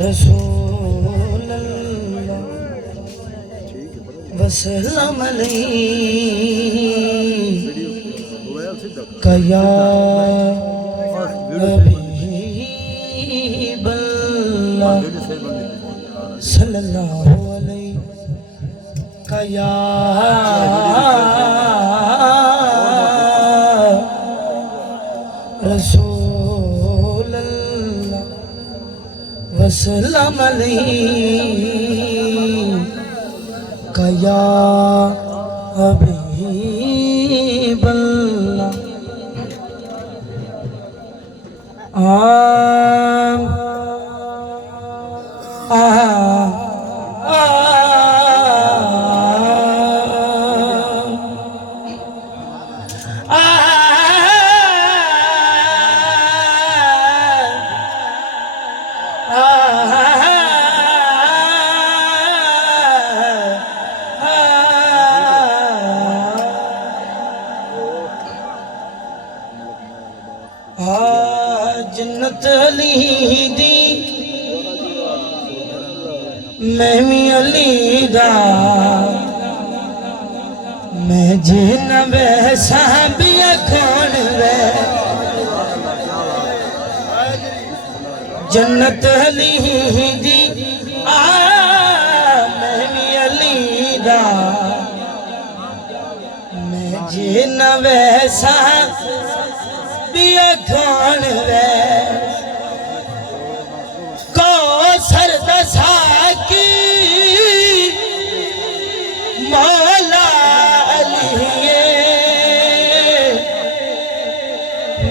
रसूल वसल्लम कया हबीबल्लाह सल्लल्लाहु अलैहि कया रसूल वसल्लम कया हबीबल्लाह जन्नत अली दी मैं भी अली दा मैं जिन वैसा भी कौन वे जन्नत अली दी मैं भी अली दा मैं जिन वैसा कौन वे को सर दसा की मौला अली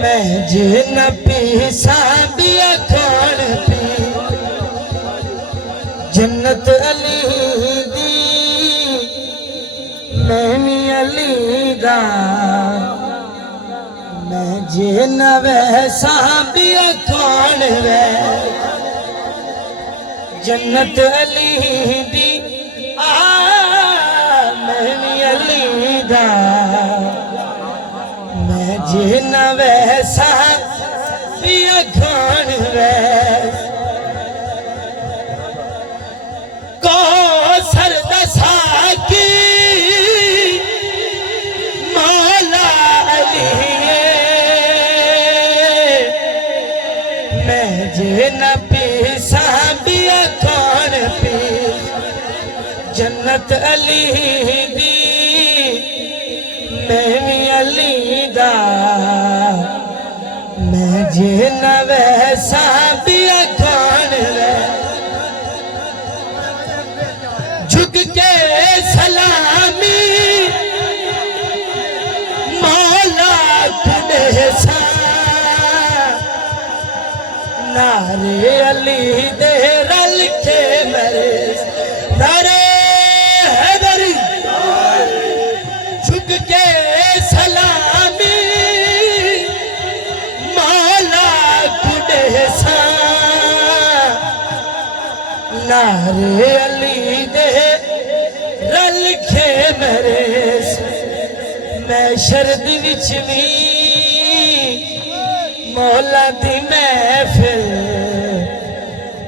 मैं जिन पीसा भी कौन पी जन्नत अली दी मैं भी अली दा मैं जिन वैसा भी कौन वे जन्नत अली दी मैं भी अली दा मैं जिन वैसा भी कौन वे को सर दसा की जिन पीसा भी कौन पी जन्नत अली दी मैं भी अली दा मैं जिन वैसा भी कौन वे झुक के सलामी मौला खुदे सा नारे अली दे रल के मेरे नारे हैदरी झुक के सलामी मौला खुदे सा नारे अली दे रल के मेरे मैं शरद विच भी मौला दी महफिल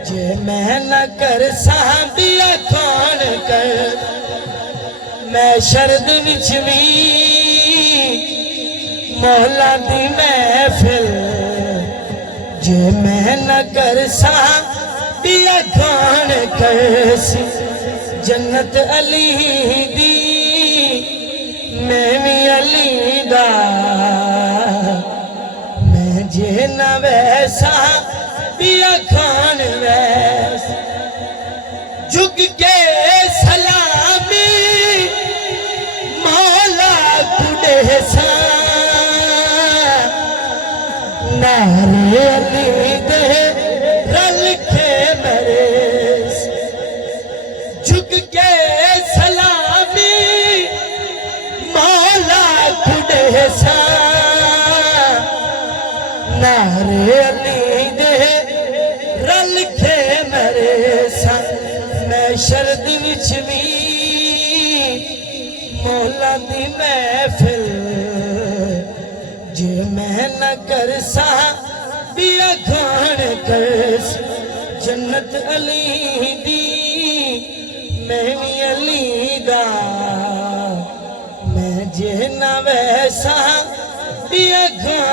जे मैं न कर साबिया कौन कर मैं शरद विच भी मौला दी महफिल जे मैं न कर साबिया कौन कर जन्नत अली दी मैं भी अली दा जिन वैसा भी कौन वैस झुक के सलामी मौला खुदे सा नारे अली दे रल के मेरे झुक के सलामी मौला खुदे सा नारे अली दे रल के मेरे संग मैं शरद विच भी मौला दी महफिल जे मैं न कर सा बिया खान कर जन्नत अली दी मैं भी अली दा मैं जे न वैसा बिया खान